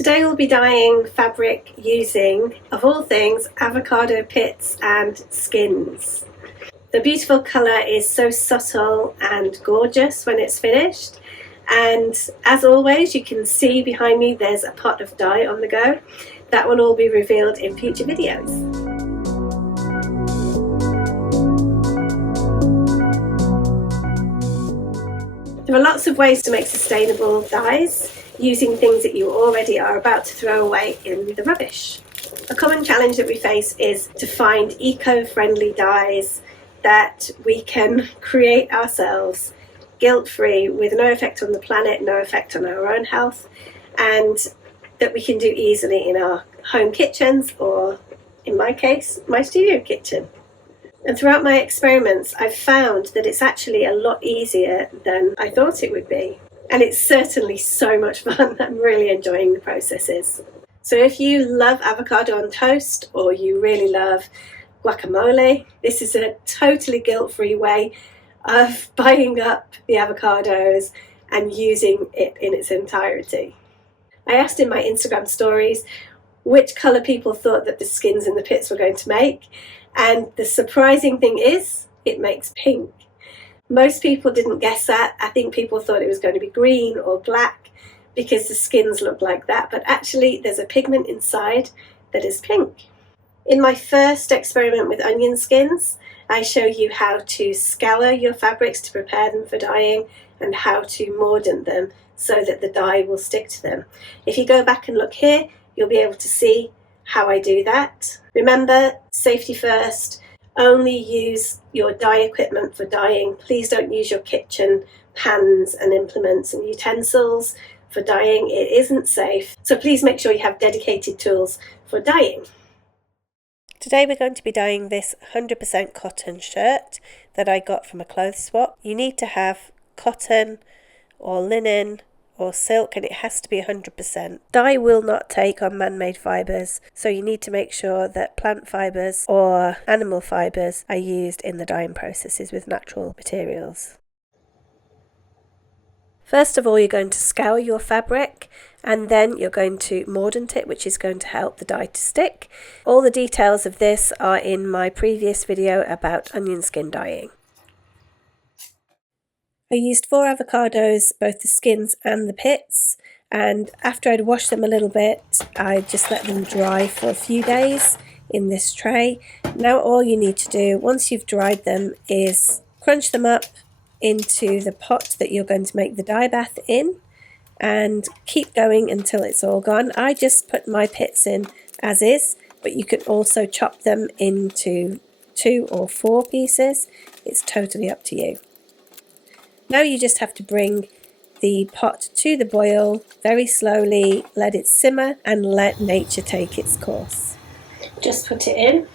Today we'll be dyeing fabric using, of all things, avocado pits and skins. The beautiful colour is so subtle and gorgeous when it's finished, and as always you can see behind me there's a pot of dye on the go. That will all be revealed in future videos. There are lots of ways to make sustainable dyes using things that you already are about to throw away in the rubbish. A common challenge that we face is to find eco-friendly dyes that we can create ourselves guilt-free, with no effect on the planet, no effect on our own health, and that we can do easily in our home kitchens, or in my case, my studio kitchen. And throughout my experiments, I've found that it's actually a lot easier than I thought it would be. And it's certainly so much fun. I'm really enjoying the processes. So if you love avocado on toast, or you really love guacamole, this is a totally guilt-free way of buying up the avocados and using it in its entirety. I asked in my Instagram stories which colour people thought that the skins in the pits were going to make, and the surprising thing is it makes pink. Most people didn't guess that. I think people thought it was going to be green or black because the skins look like that, but actually there's a pigment inside that is pink. In my first experiment with onion skins, I show you how to scour your fabrics to prepare them for dyeing and how to mordant them so that the dye will stick to them. If you go back and look here, you'll be able to see how I do that. Remember, safety first. Only use your dye equipment for dyeing. Please don't use your kitchen pans and implements and utensils for dyeing. It isn't safe. So please make sure you have dedicated tools for dyeing. Today we're going to be dyeing this 100% cotton shirt that I got from a clothes swap. You need to have cotton or linen or silk, and it has to be 100%. Dye will not take on man-made fibres, so you need to make sure that plant fibres or animal fibres are used in the dyeing processes with natural materials. First of all, you're going to scour your fabric, and then you're going to mordant it, which is going to help the dye to stick. All the details of this are in my previous video about onion skin dyeing. I used 4 avocados, both the skins and the pits, and after I'd washed them a little bit, I just let them dry for a few days in this tray. Now all you need to do, once you've dried them, is crunch them up into the pot that you're going to make the dye bath in, and keep going until it's all gone. I just put my pits in as is, but you can also chop them into 2 or 4 pieces. It's totally up to you. Now you just have to bring the pot to the boil very slowly, let it simmer, and let nature take its course. Just put it in,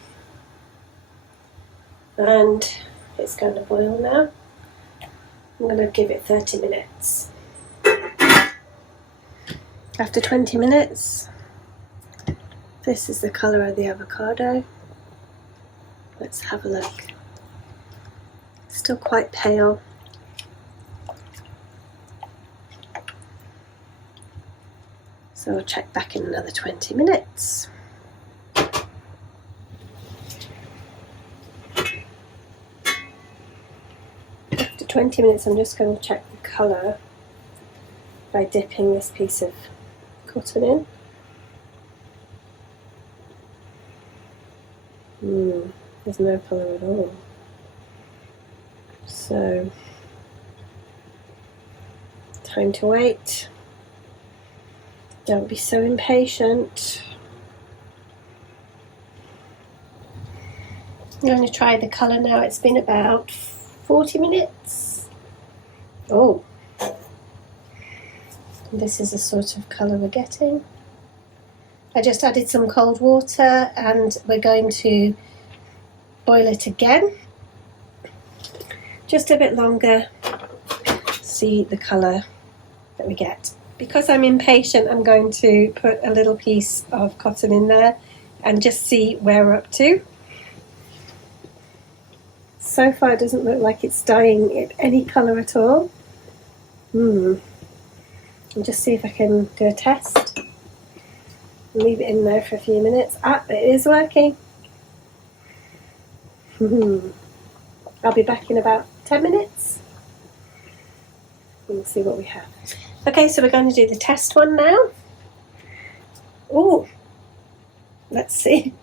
and it's going to boil now. I'm going to give it 30 minutes. After 20 minutes, this is the colour of the avocado. Let's have a look. Still quite pale. So I'll check back in another 20 minutes. After 20 minutes, I'm just going to check the colour by dipping this piece of cotton in. There's no colour at all. So, time to wait. Don't be so impatient. I'm going to try the colour now. It's been about 40 minutes. Oh, this is the sort of colour we're getting. I just added some cold water and we're going to boil it again. Just a bit longer. See the colour that we get. Because I'm impatient, I'm going to put a little piece of cotton in there and just see where we're up to. So far it doesn't look like it's dyeing it any colour at all. And just see if I can do a test. Leave it in there for a few minutes. It is working. I'll be back in about 10 minutes. We'll see what we have. Okay, so we're going to do the test one now. Oh, let's see.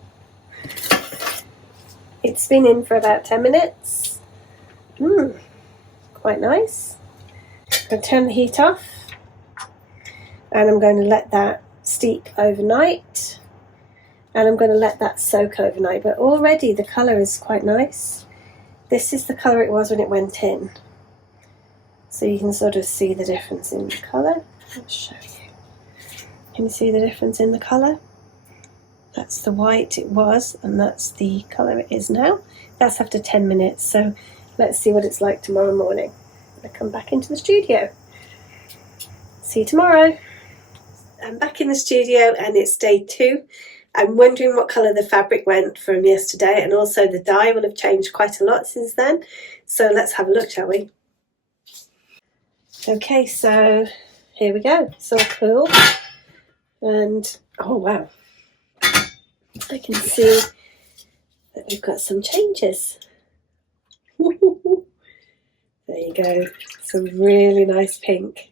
It's been in for about 10 minutes. Quite nice. I'm going to turn the heat off. And I'm going to let that steep overnight. And I'm going to let that soak overnight. But already the colour is quite nice. This is the colour it was when it went in. So you can sort of see the difference in the colour. I'll show you. Can you see the difference in the colour? That's the white it was, and that's the colour it is now. That's after 10 minutes. So let's see what it's like tomorrow morning. I come back into the studio. See you tomorrow. I'm back in the studio and it's day 2. I'm wondering what colour the fabric went from yesterday, and also the dye will have changed quite a lot since then. So let's have a look, shall we? Okay, so here we go. It's all cool. And oh wow, I can see that we've got some changes. There you go. Some really nice pink.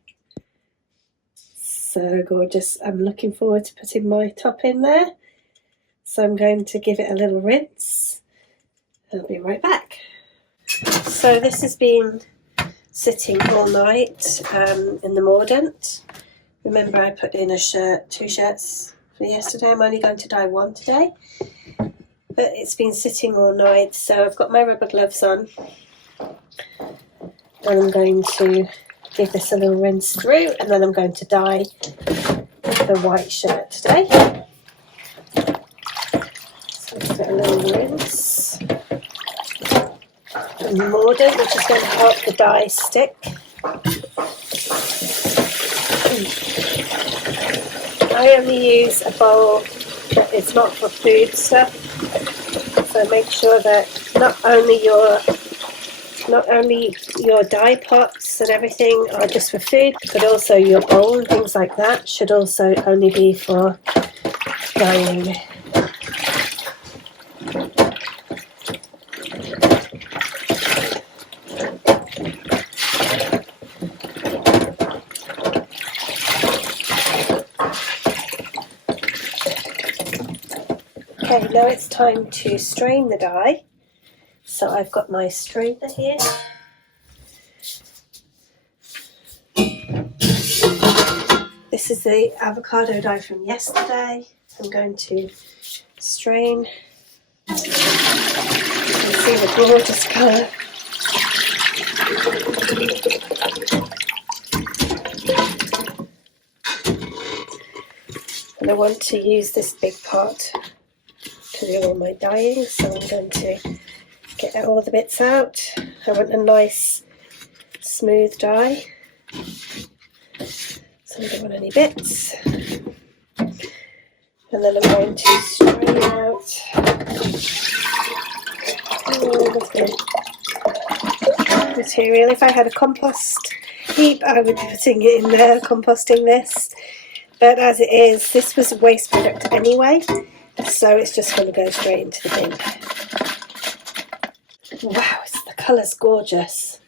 So gorgeous. I'm looking forward to putting my top in there. So I'm going to give it a little rinse. I'll be right back. So this has been sitting all night in the mordant. Remember, I put in a shirt, 2 shirts for yesterday. I'm only going to dye 1 today. But it's been sitting all night, so I've got my rubber gloves on. And I'm going to give this a little rinse through, and then I'm going to dye the white shirt today. So give it a little rinse. And mordant, which is going to help the dye stick. I only use a bowl that is not for food stuff. So make sure that not only your dye pots and everything are just for food, but also your bowl and things like that should also only be for dyeing. Okay, now it's time to strain the dye. So I've got my strainer here. This is the avocado dye from yesterday. I'm going to strain. You can see the gorgeous colour. And I want to use this big pot to do all my dyeing, so I'm going to get all the bits out. I want a nice smooth dye, so I don't want any bits. And then I'm going to strain out all of the material. If I had a compost heap, I would be putting it in there, composting this. But as it is, this was a waste product anyway, so it's just going to go straight into the bin. Wow, the colour's gorgeous.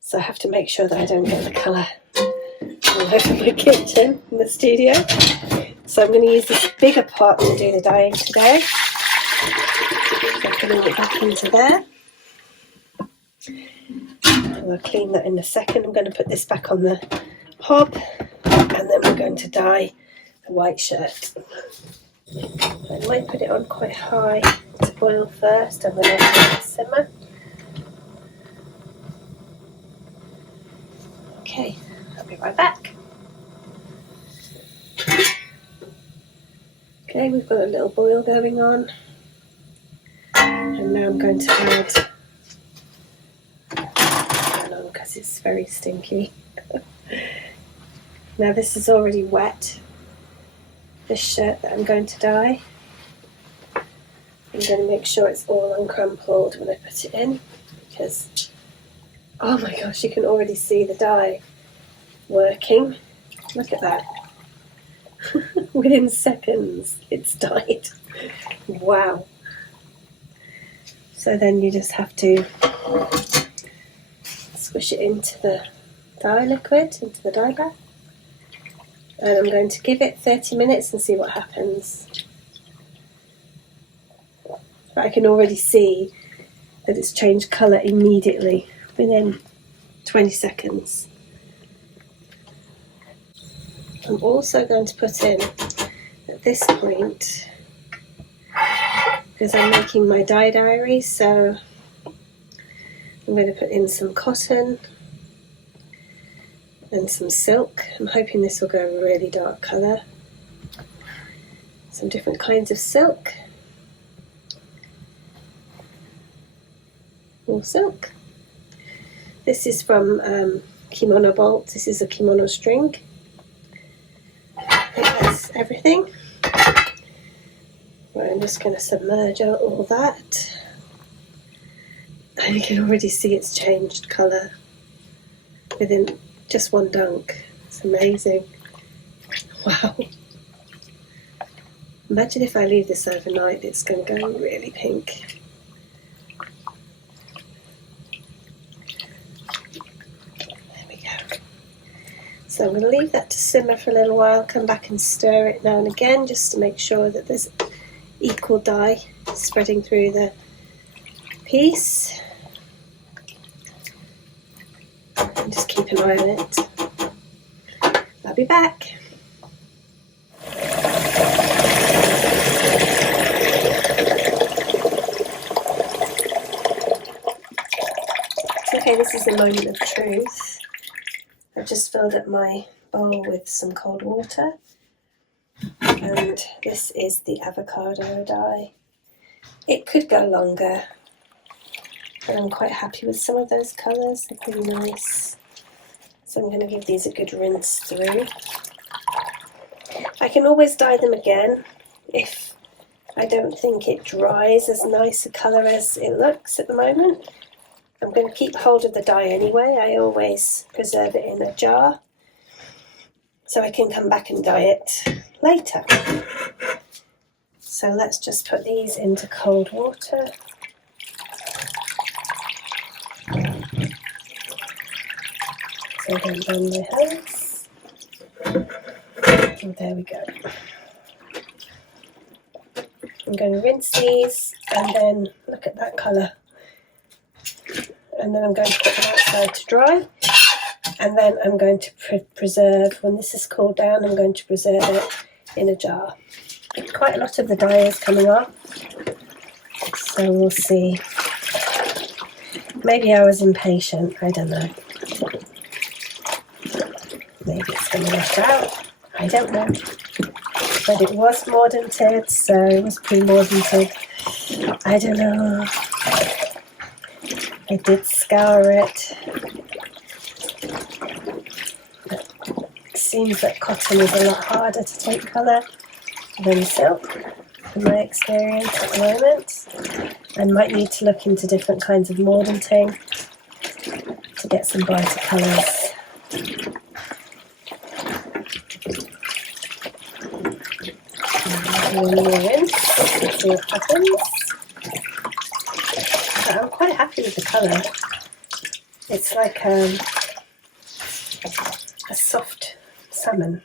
So I have to make sure that I don't get the colour all over my kitchen in the studio. So I'm going to use this bigger pot to do the dyeing today. So I'm putting it back into there. And I'll clean that in a second. I'm going to put this back on the hob, and then we're going to dye the white shirt. I might put it on quite high to boil first, and then I'll let it simmer. Okay, I'll be right back. Okay, we've got a little boil going on, and now I'm going to add, because it's very stinky. Now this is already wet, this shirt that I'm going to dye. I'm going to make sure it's all uncrumpled when I put it in, because, oh my gosh, you can already see the dye working. Look at that. Within seconds it's dyed. Wow. So then you just have to squish it into the dye liquid, into the dye bath. And I'm going to give it 30 minutes and see what happens. But I can already see that it's changed colour immediately within 20 seconds. I'm also going to put in, at this point, because I'm making my dye diary, so I'm going to put in some cotton and some silk. I'm hoping this will go a really dark colour. Some different kinds of silk. More silk. This is from Kimono Bolt. This is a kimono string. That's everything. Right, I'm just going to submerge all that. And you can already see it's changed colour within just one dunk. It's amazing. Wow. Imagine if I leave this overnight, it's going to go really pink. There we go. So I'm going to leave that to simmer for a little while, come back and stir it now and again just to make sure that there's equal dye spreading through the piece. And just keep an eye on it. I'll be back. Okay, this is the moment of truth. I've just filled up my bowl with some cold water. And this is the avocado dye. It could go longer, but I'm quite happy with some of those colours. They're pretty nice. So I'm going to give these a good rinse through. I can always dye them again if I don't think it dries as nice a colour as it looks at the moment. I'm going to keep hold of the dye anyway. I always preserve it in a jar so I can come back and dye it later. So let's just put these into cold water. So I don't burn my hands. And there we go. I'm going to rinse these and then look at that colour. And then I'm going to put them outside to dry. And then I'm going to preserve, when this is cooled down, I'm going to preserve it in a jar. Quite a lot of the dye is coming off. So we'll see. Maybe I was impatient, I don't know. Maybe it's going to wash out, I don't know. But it was mordanted, so it was pre-mordanted. I don't know. I did scour it. But it seems that cotton is a lot harder to take colour than silk, in my experience at the moment. I might need to look into different kinds of mordanting to get some brighter colours. Rinse, see what happens. But I'm quite happy with the colour. It's like a soft salmon.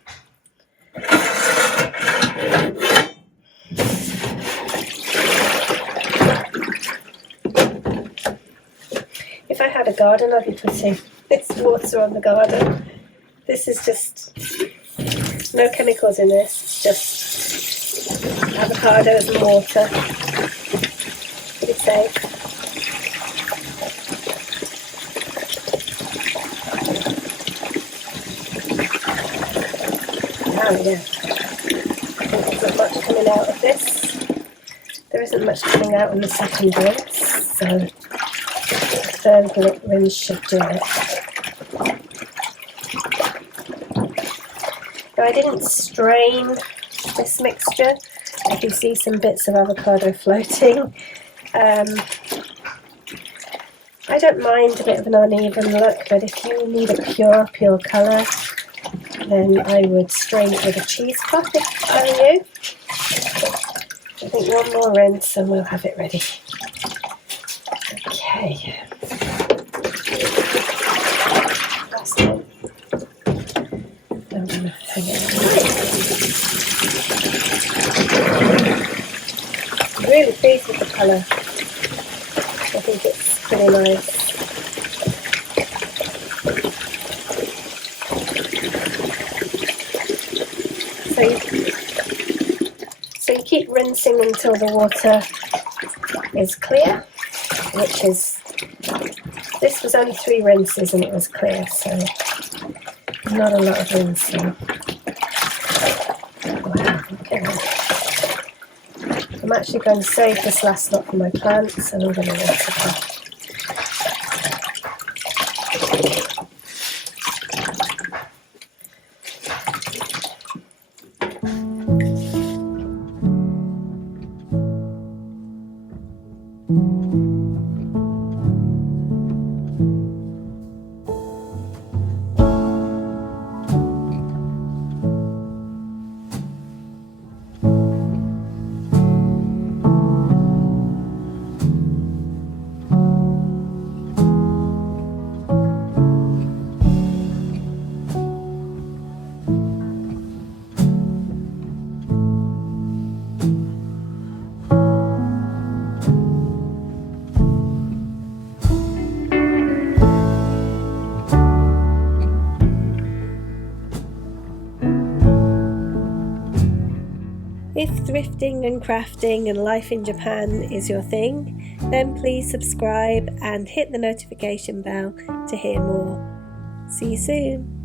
If I had a garden, I'd be putting this water on the garden. This is just no chemicals in this, it's just avocados and water. Pretty safe. Oh yeah. I think there's not much coming out of this. There isn't much coming out in the second rinse, so the third rinse should do it. Now I didn't strain this mixture. I can see some bits of avocado floating. I don't mind a bit of an uneven look, but if you need a pure colour, then I would strain it with a cheesecloth if I were you. I think one more rinse and we'll have it ready. Okay. Last one. I'm going to hang it out. I'm really pleased with the colour. I think it's pretty nice. So you keep rinsing until the water is clear, which is, this was only 3 rinses and it was clear, so not a lot of rinsing. Wow, okay. I'm actually going to save this last lot for my plants and I'm going to rinse it off. If thrifting and crafting and life in Japan is your thing, then please subscribe and hit the notification bell to hear more. See you soon!